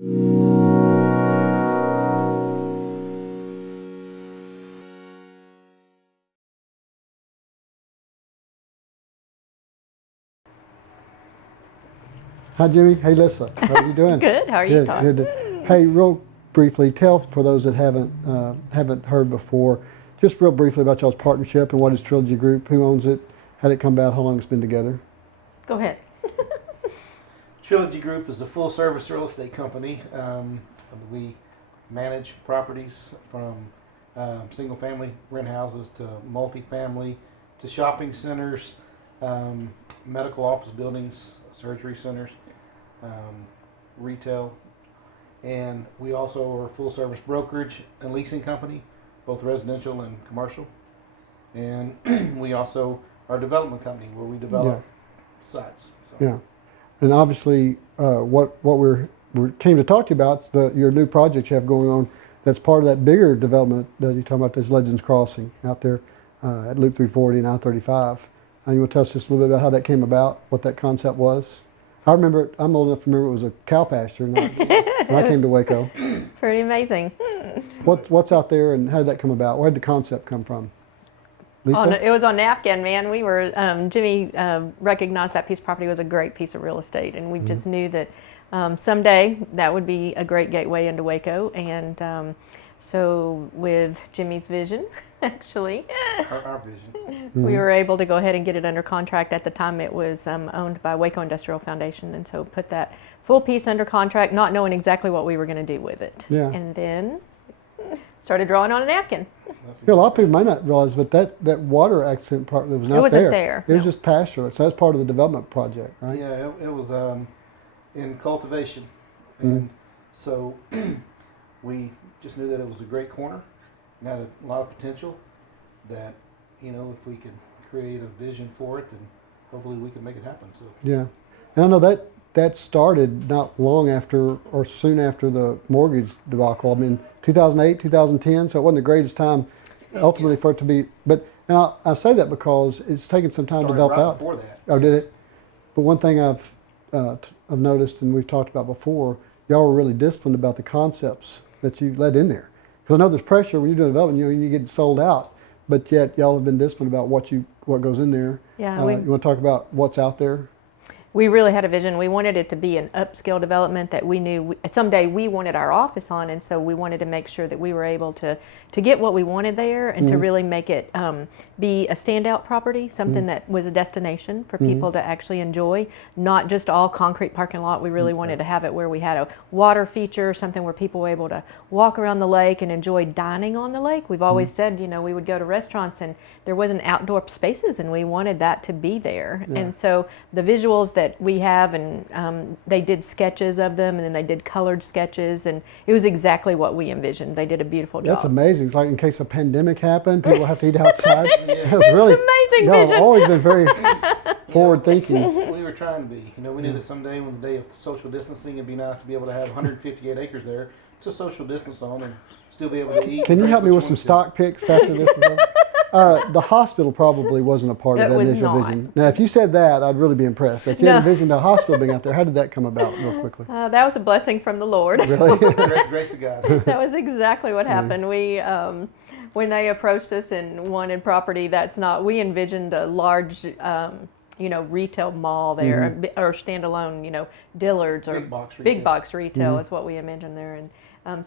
Hi, Jimmy. Hey, Lissa. How are you doing? Good. How are you, Todd? Good. Hey, real briefly, tell for those that haven't heard before, just real briefly about y'all's partnership and what is Triliji Group, who owns it, how did it come about, how long it's been together. Go ahead. Triliji Group is a full-service real estate company. We manage properties from single-family rent houses to multifamily to shopping centers, medical office buildings, surgery centers, retail, and we also are a full-service brokerage and leasing company, both residential and commercial. And we also are a development company where we develop sites. So. Yeah, and obviously, what we came to talk to you about is your new project you have going on. That's part of that bigger development that you're talking about. This Legends Crossing out there at Loop 340 and I-35. You want to tell us just a little bit about how that came about, what that concept was? I remember it, I'm old enough to remember it was a cow pasture when I came to Waco. Pretty amazing. What's out there and how did that come about? Where did the concept come from? Lisa? It was on napkin, man. We were, Jimmy recognized that piece of property was a great piece of real estate, and we just knew that someday that would be a great gateway into Waco. And so with Jimmy's vision, actually, Our vision. we were able to go ahead and get it under contract. At the time it was owned by Waco Industrial Foundation, and so put that full piece under contract, not knowing exactly what we were going to do with it. Yeah. And then started drawing on a napkin. A lot of people might not realize, but that water accent part that was not wasn't there. there, It was no. just pasture. So that's part of the development project, right? Yeah, it was in cultivation, and so we just knew that it was a great corner and had a lot of potential. That if we could create a vision for it, then hopefully we can make it happen. So Yeah, and I know that started not long after or soon after the mortgage debacle. I mean, 2008, 2010. So it wasn't the greatest time ultimately for it to be. But and I say that because it's taken some time to develop right out. before that. Oh, did it? But one thing I've noticed, and we've talked about before, y'all were really disciplined about the concepts that you let in there. Because I know there's pressure when you're doing development, you get sold out, but yet y'all have been disciplined about what goes in there. Yeah, you want to talk about what's out there? we really had a vision. We wanted it to be an upscale development that we knew someday we wanted our office on, and so we wanted to make sure that we were able to get what we wanted there and to really make it be a standout property, something that was a destination for people to actually enjoy, not just all concrete parking lot. We really wanted to have it where we had a water feature, something where people were able to walk around the lake and enjoy dining on the lake. We've always said, we would go to restaurants and there wasn't outdoor spaces, and we wanted that to be there. Yeah. And so the visuals that we have, and they did sketches of them, and then they did colored sketches, and it was exactly what we envisioned. They did a beautiful job. That's amazing. It's like in case a pandemic happened, people have to eat outside. It's amazing y'all have vision. always been very forward thinking. We were trying to be. We knew that someday, when the day of social distancing, it'd be nice to be able to have 158 acres there to social distance on and still be able to eat. Can you help me with some stock picks after this is over? The hospital probably wasn't a part of It that was initial not. vision. Now, if you said that, I'd really be impressed. That you had No. envisioned a hospital being out there. How did that come about, real quickly? That was a blessing from the Lord. Really? Great grace of God. That was exactly what happened. We, when they approached us and wanted property, we envisioned a large, retail mall there, or standalone, Dillard's or Big box retail. is what we imagined there. And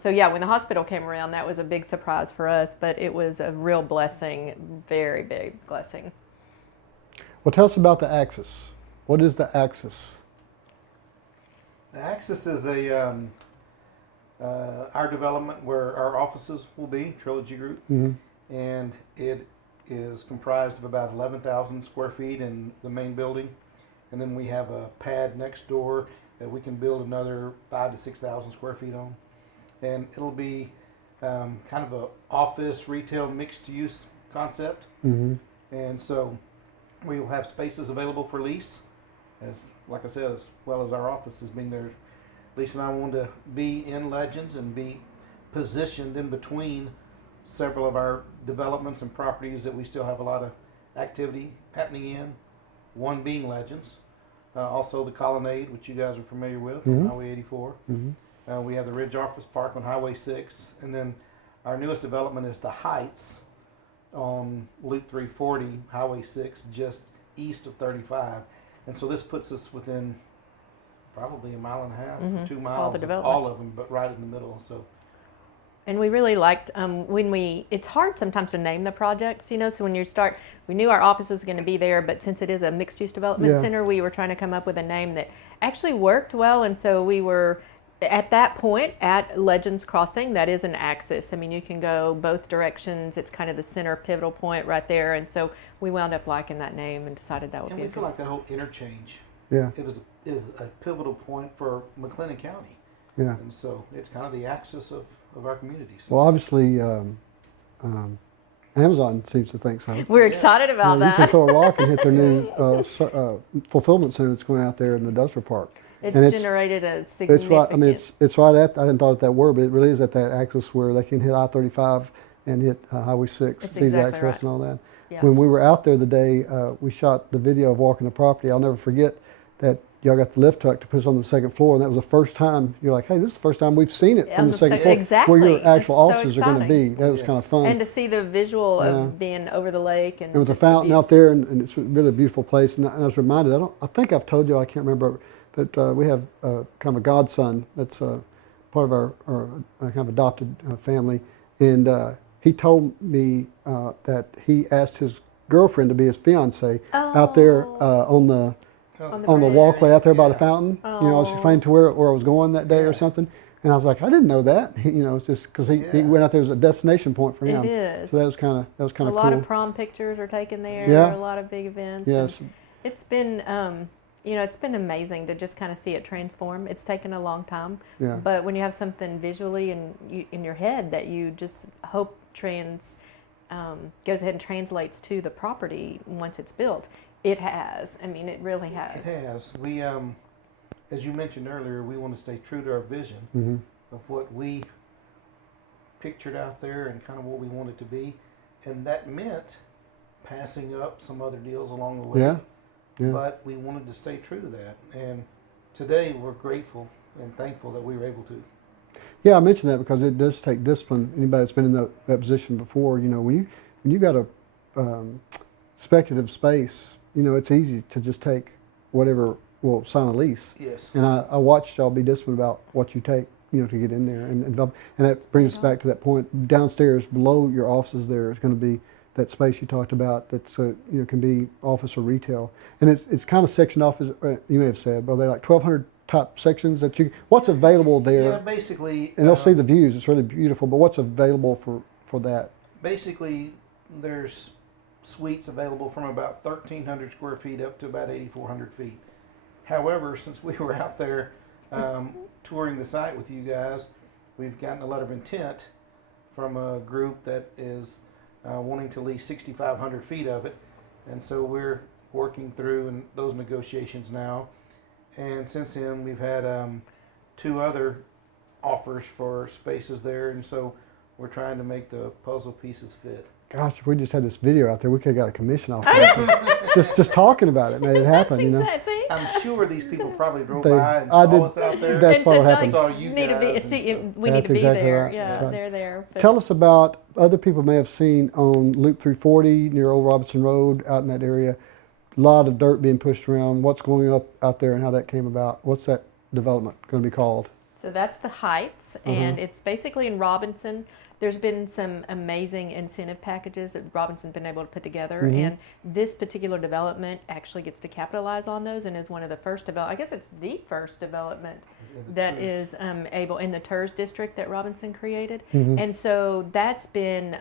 so yeah, when the hospital came around, that was a big surprise for us, but it was a real blessing, very big blessing. Well, tell us about the Axis. What is the Axis? The Axis is our development where our offices will be, Triliji Group, and it is comprised of about 11,000 square feet in the main building, and then we have a pad next door that we can build another 5,000 to 6,000 square feet on, and it'll be kind of a office retail mixed use concept, and so we will have spaces available for lease, like I said, as well as our offices being there. Lisa and I wanted to be in Legends and be positioned in between several of our developments and properties that we still have a lot of activity happening in. One being Legends, also the Colonnade, which you guys are familiar with, on Highway 84, We have the Ridge Office Park on Highway 6, and then our newest development is the Heights on Loop 340, Highway 6, just east of 35. And so this puts us within probably a mile and a half, or 2 miles of all of them, but right in the middle. So. And we really liked it's hard sometimes to name the projects, so when you start, we knew our office was going to be there, but since it is a mixed use development center, we were trying to come up with a name that actually worked well. And so we were at that point at Legends Crossing. That is an axis. I mean, you can go both directions. It's kind of the center pivotal point right there. And so we wound up liking that name and decided that would be. And we feel like that whole interchange. Is a pivotal point for McLennan County. Yeah. And so it's kind of the axis of our community. So. Well, obviously, Amazon seems to think so. We're excited about that. You can throw a rock and hit their new fulfillment center that's going out there in the industrial park. It's generated a significant. It's right. I mean, it's right at. I didn't thought it that word, but it really is at that axis where they can hit I-35 and hit Highway 6, It's see the exactly access right. and all that. Yeah. When we were out there the day we shot the video of walking the property, I'll never forget that y'all got the lift truck to put us on the second floor, and that was the first time you're like, hey, this is the first time we've seen it from the second floor, exactly. where your actual It's so offices are going to be. That was kind of fun. And to see the visual of being over the lake and with a fountain out there, and it's really a beautiful place. And I was reminded, I think I've told you, I can't remember, but we have kind of a godson that's part of our kind of adopted family, and he told me that he asked his girlfriend to be his fiance out there on the walkway out there by the fountain. I was explaining to where I was going that day or something, and I was like, I didn't know that. It's just because he went out there as a destination point for him. It is. So that was kind of cool. A lot of prom pictures are taken there. Yeah. A lot of big events. Yes. It's been it's been amazing to just kind of see it transform. It's taken a long time. Yeah. But when you have something visually in your head that you just hope goes ahead and translates to the property once it's built, it has. I mean, it really has. It has. We, as you mentioned earlier, we want to stay true to our vision of what we pictured out there and kind of what we want it to be. And that meant passing up some other deals along the way. Yeah. But we wanted to stay true to that. And today we're grateful and thankful that we were able to. Yeah, I mentioned that because it does take discipline. Anybody that's been in that position before, when you got a speculative space, it's easy to just take whatever will sign a lease. Yes. And I watched y'all be disciplined about what you take, to get in there and develop. And that brings us back to that point. Downstairs, below your offices, there is going to be that space you talked about that's can be office or retail. And it's kind of sectioned off, as you may have said, but they're like 1,200 top sections that what's available there. Yeah, basically. And they'll see the views. It's really beautiful. But what's available for that? Basically, there's suites available from about 1,300 square feet up to about 8,400 feet. However, since we were out there touring the site with you guys, we've gotten a letter of intent from a group that is wanting to lease 6,500 feet of it. And so we're working through those negotiations now. And since then, we've had 2 other offers for spaces there, and so we're trying to make the puzzle pieces fit. Gosh, if we just had this video out there, we could have got a commission off that. just talking about it made it happen, I'm sure these people probably drove by and saw us out there. That's probably what happened. Saw you we need to be exactly there. right. Yeah, That's right. they're there. But Tell us about other people may have seen on Loop 340 near Old Robinson Road out in that area. A lot of dirt being pushed around. What's going up out there and how that came about? What's that development going to be called? So that's the Heights, and it's basically in Robinson. There's been some amazing incentive packages that Robinson's been able to put together, and this particular development actually gets to capitalize on those and is one of the first I guess it's the first development that is able in the TERS district that Robinson created. And so that's been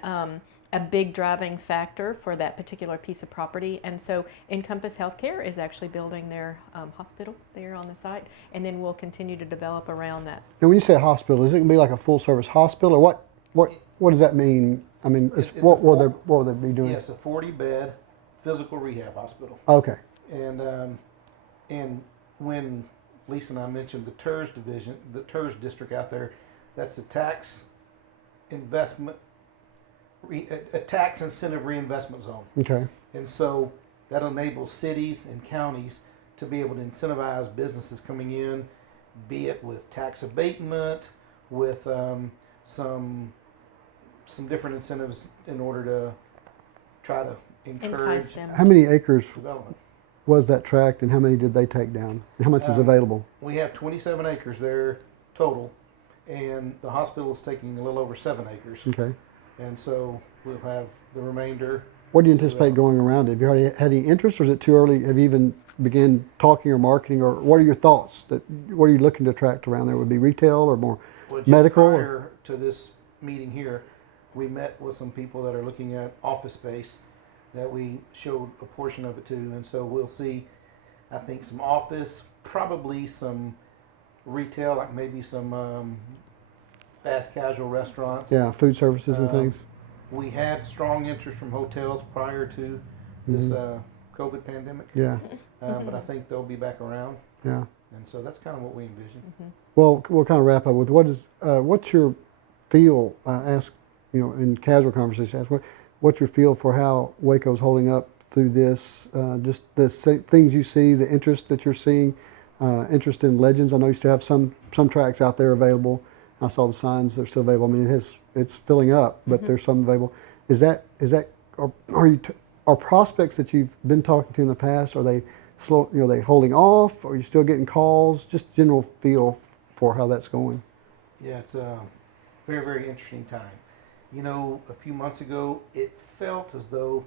a big driving factor for that particular piece of property. And so Encompass Healthcare is actually building their hospital there on the site, and then we'll continue to develop around that. And when you say hospital, is it going to be like a full service hospital, or what does that mean? I mean, what will they be doing? Yes, a 40-bed physical rehab hospital. Okay. And when Lisa and I mentioned the TERS division, the TERS district out there, that's the tax investment. A tax incentive reinvestment zone. Okay. And so that enables cities and counties to be able to incentivize businesses coming in be it with tax abatement, with some different incentives in order to try to encourage Entice them. How many acres development. was that tract, and how many did they take down? And how much is available? We have 27 acres there total, and the hospital is taking a little over 7 acres. Okay. And so we'll have the remainder. What do you anticipate going around it? Have you already had any interest, or is it too early? Have you even began talking or marketing, or what are your thoughts? What are you looking to attract around there? Would it be retail or more Well, just medical? prior to this meeting here, we met with some people that are looking at office space that we showed a portion of it to, and so we'll see, I think, some office, probably some retail, like maybe some fast casual restaurants. Yeah, food services and Um, things. We had strong interest from hotels prior to this Mhm. COVID pandemic, Yeah, but I think they'll be back around, yeah. and so that's kind of what we envision. Well, we'll kind of wrap up with what's your feel? Ask, in casual conversation. Ask what's your feel for how Waco's holding up through this? Just the things you see, the interest that you're seeing, interest in Legends. I know you still have some tracks out there available. I saw the signs; they're still available. I mean, it's filling up, but there's some available. Is that are prospects that you've been talking to in the past? Are they slow? They holding off? Or are you still getting calls? Just general feel for how that's going. Yeah, it's a very, very interesting time. A few months ago, it felt as though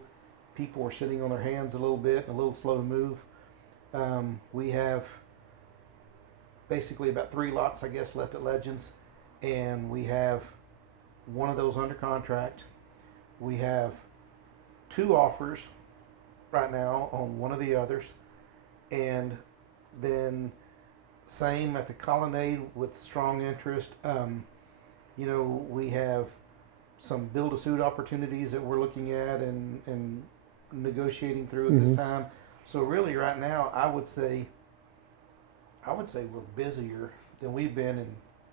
people were sitting on their hands a little bit and a little slow to move. We have basically about 3 lots, I guess, left at Legends, and we have one of those under contract. We have 2 offers right now on one of the others, and then same at the Colonnade with strong interest. We have some build-to-suit opportunities that we're looking at and negotiating through at this time. So really, right now, I would say we're busier than we've been in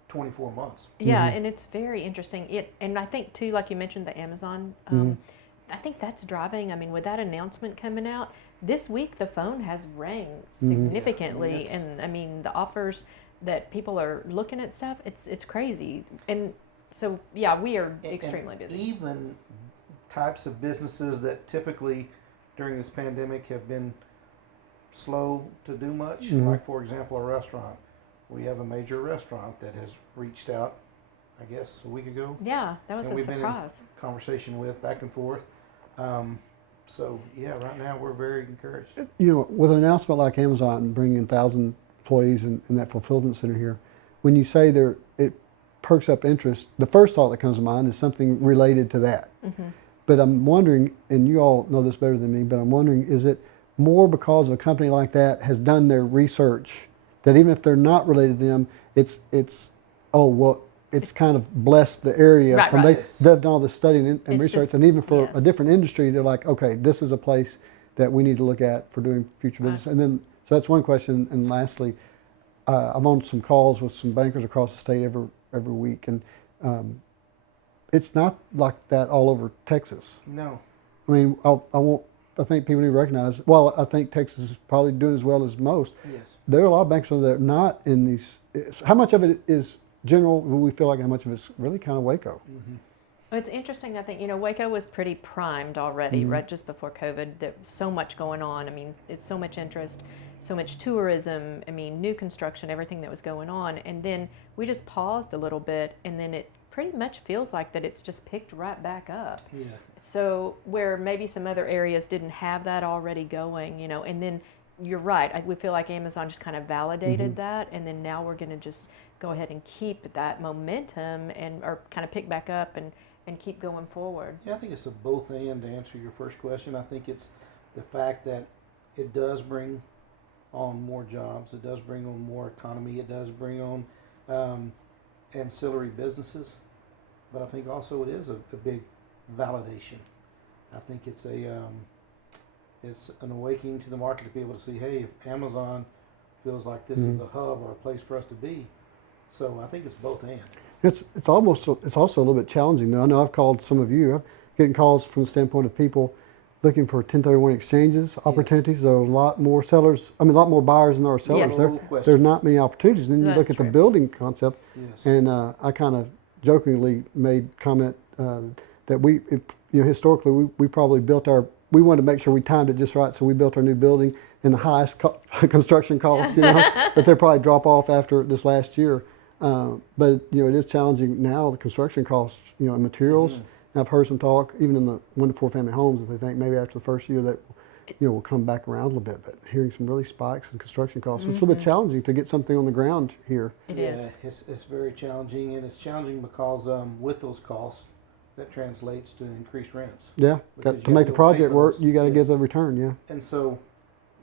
24 months. Yeah, and it's very interesting. And I think too, like you mentioned, the Amazon. I think that's driving. I mean, with that announcement coming out this week, the phone has rang significantly, Yeah, and I mean the offers that people are looking at stuff. It's crazy, and so yeah, we are extremely busy. Even types of businesses that typically during this pandemic have been slow to do much, like for example a restaurant. We have a major restaurant that has reached out, I guess, a week ago. Yeah, that was And a we've been in surprise. conversation with back and forth. So yeah, right now we're very encouraged. With an announcement like Amazon bringing 1,000 employees in that fulfillment center here, when you say it perks up interest, the first thought that comes to mind is something related to that. But I'm wondering, and you all know this better than me, but I'm wondering, is it more because a company like that has done their research, that even if they're not related to them, it's kind of blessed the area. Right, from right. They've done all this studying and It's research, just- and even for yes. a different industry, they're like, okay, this is a place that we need to look at for doing future business. And then, so that's one question. And lastly, I'm on some calls with some bankers across the state every week, and it's not like that all over Texas. No. I mean, I think people need to recognize, well, I think Texas is probably doing as well as most. Yes. There are a lot of banks that are not in these. How much of it is general? We feel like how much of it's really kind of Waco. It's interesting. I think Waco was pretty primed already, right just before COVID. There's so much going on. I mean, it's so much interest, so much tourism. I mean, new construction, everything that was going on, and then we just paused a little bit, and then it pretty much feels like that it's just picked right back up. Yeah. So where maybe some other areas didn't have that already going, and then you're right. We feel like Amazon just kind of validated that, and then now we're going to just go ahead and keep that momentum or kind of pick back up and keep going forward. Yeah, I think it's a both and to answer your first question. I think it's the fact that it does bring on more jobs. It does bring on more economy. It does bring on ancillary businesses. But I think also it is a big validation. I think it's it's an awakening to the market to be able to see, hey, if Amazon feels like this is the hub or a place for us to be. So I think it's both and. It's also a little bit challenging though. I know I've called some of you. I'm getting calls from the standpoint of people looking for 1031 exchanges opportunities. There are a lot more sellers, a lot more buyers than there are sellers. Yes. There, No question. there's not many opportunities. Then you That's look at the true. building concept, Yes. and I kind of jokingly made comment that historically we probably built we wanted to make sure we timed it just right, so we built our new building in the highest construction costs, but they'll probably drop off after this last year. But it is challenging now, the construction costs, and materials. Mhm. And I've heard some talk, even in the 1 to 4 family homes, that they think maybe after the first year that will come back around a little bit. But hearing some really spikes in construction costs, it's a little bit challenging to get something on the ground here. It Yeah, is. it's very challenging, and it's challenging because with those costs, that translates to increased rents. Yeah, Because to you make have the to pay project for work, those. you got to Yes. get the return. Yeah, And so,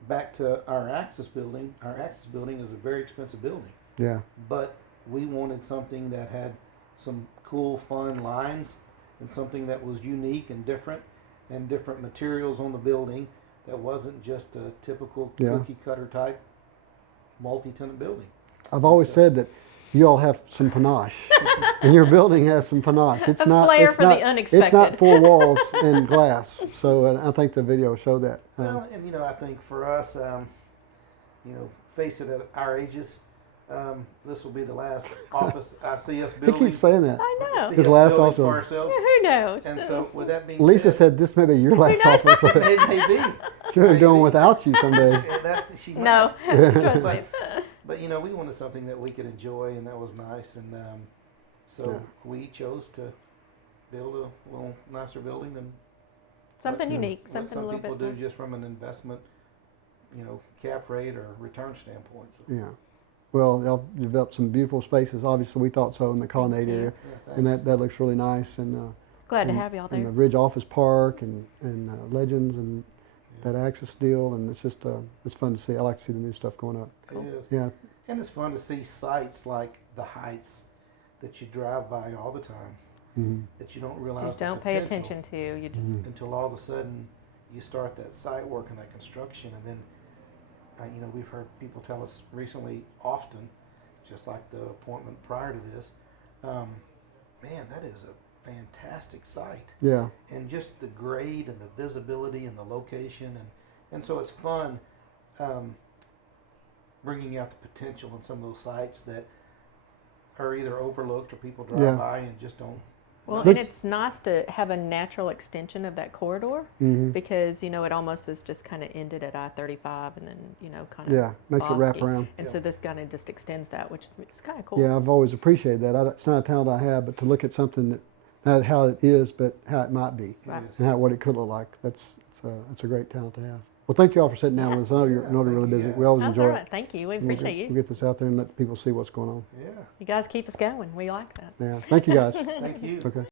back to our Access building. Our Access building is a very expensive building, yeah, but we wanted something that had some cool, fun lines, and something that was unique and different materials on the building. That wasn't just a typical Yeah. cookie cutter type multi-tenant building. I've always So- said that you all have some panache, and your building has some panache. It's A not flair it's for the not, unexpected. It's not 4 walls and glass. So I think the video showed that. Well, and I think for us, face it, at our ages, this will be the last office I see us he building. keeps saying that. I know. See His us last building office. for ourselves. Who knows? And so, with that being Lisa said, said this may be your last knows? office. it may be. Sure, Maybe. doing without you someday. And that's she. No. might. Trust me. But we wanted something that we could enjoy, and that was nice. And so Yeah. we chose to build a little nicer building than Something what- unique, what something some a little people bit do more. just from an investment, cap rate or return standpoint. So, Yeah. Well, y'all developed some beautiful spaces. Obviously, we thought so in the Colonnade you. area, yeah, and thanks. that looks really nice. And Glad to and- have y'all and the there. Ridge Office Park and Legends and Yeah. that Access deal, and it's just it's fun to see. I like to see the new stuff going up. It is. Yeah, And it's fun to see sites like the Heights that you drive by all the time hmm that you don't realize Just the don't pay potential attention to. You just until all of a sudden you start that site work and that construction, and then we've heard people tell us recently, often, just like the appointment prior to this, man, that is a fantastic site, yeah, and just the grade and the visibility and the location, and so it's fun bringing out the potential in some of those sites that are either overlooked or people drive Yeah. by and just don't. well, Looks- and it's nice to have a natural extension of that corridor hmm because it almost was just kind of ended at I-35 and then kind of yeah. Makes it wrap bosky. around. And Yeah. so this kind of just extends that, which is kind of cool. Yeah, I've always appreciated that. It's not a talent I have, but to look at something that not how it is, but how it might be, Right. Yes. and what it could look like. That's a great talent to have. Well, thank you all for sitting down with us. I know you're Yeah, really thank you busy. guys. We always That's enjoy all it. right. Thank you. We We'll appreciate get, you. we'll get this out there and let people see what's going on. Yeah. You guys keep us going. We like that. Yeah, thank you guys. Thank you. It's okay.